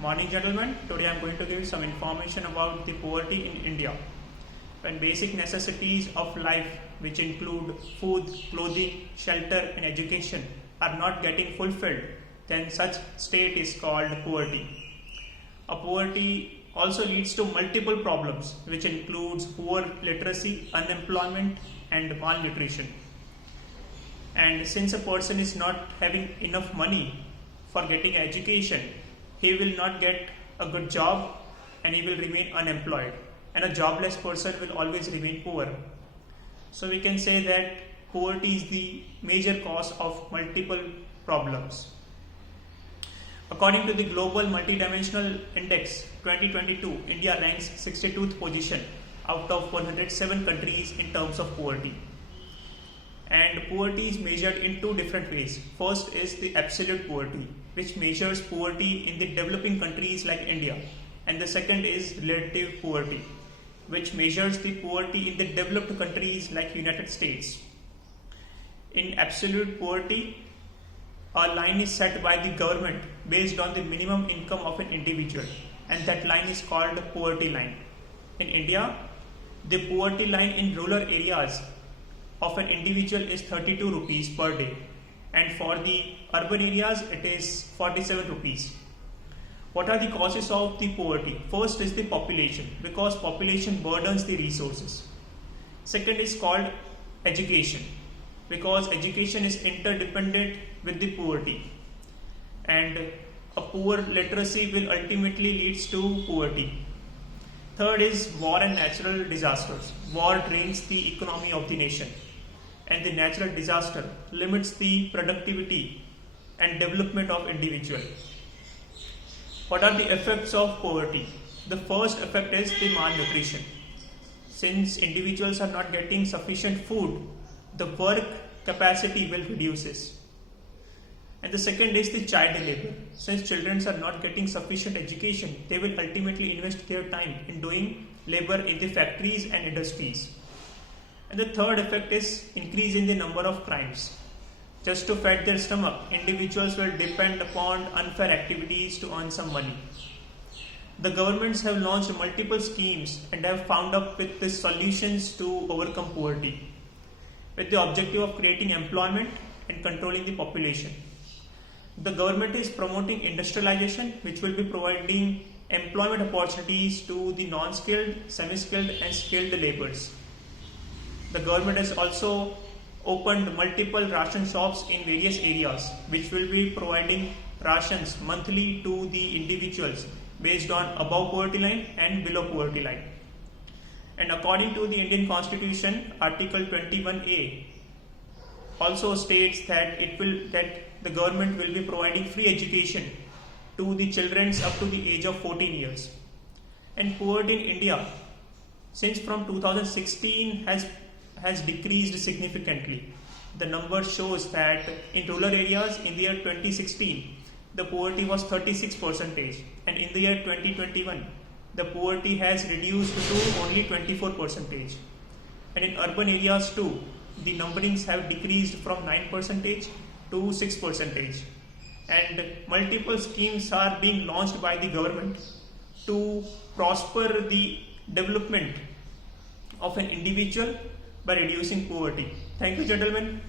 Morning gentlemen, today I am going to give you some information about the poverty in India. When basic necessities of life, which include food, clothing, shelter and education, are not getting fulfilled, then such state is called poverty. A poverty also leads to multiple problems, which includes poor literacy, unemployment and malnutrition. And since a person is not having enough money for getting education, he will not get a good job and he will remain unemployed, and a jobless person will always remain poor. So we can say that poverty is the major cause of multiple problems. According to the Global Multidimensional Index 2022, India ranks 62th position out of 107 countries in terms of poverty. And poverty is measured in two different ways. First is the absolute poverty, which measures poverty in the developing countries like India. And the second is relative poverty, which measures the poverty in the developed countries like United States. In absolute poverty, a line is set by the government based on the minimum income of an individual, and that line is called the poverty line. In India, the poverty line in rural areas of an individual is 32 rupees per day, and for the urban areas it is 47 rupees. What are the causes of the poverty? First is the population, because population burdens the resources. Second is called education, because education is interdependent with the poverty, and a poor literacy will ultimately leads to poverty. Third is war and natural disasters. War drains the economy of the nation, and the natural disaster limits the productivity and development of individual. What are the effects of poverty? The first effect is the malnutrition. Since individuals are not getting sufficient food, the work capacity will reduces. And the second is the child labor. Since children are not getting sufficient education, they will ultimately invest their time in doing labor in the factories and industries. And the third effect is increase in the number of crimes. Just to feed their stomach, individuals will depend upon unfair activities to earn some money. The governments have launched multiple schemes and have found up with the solutions to overcome poverty, with the objective of creating employment and controlling the population. The government is promoting industrialization, which will be providing employment opportunities to the non-skilled, semi-skilled and skilled laborers. The government has also opened multiple ration shops in various areas, which will be providing rations monthly to the individuals based on above poverty line and below poverty line. And according to the Indian Constitution, Article 21A also states that the government will be providing free education to the children up to the age of 14 years. And poverty in India, since from 2016 has decreased significantly. The number shows that in rural areas in the year 2016, the poverty was 36%, and in the year 2021, the poverty has reduced to only 24%. And in urban areas too, the numberings have decreased from 9% to 6%. And multiple schemes are being launched by the government to prosper the development of an individual by reducing poverty. Thank you, gentlemen.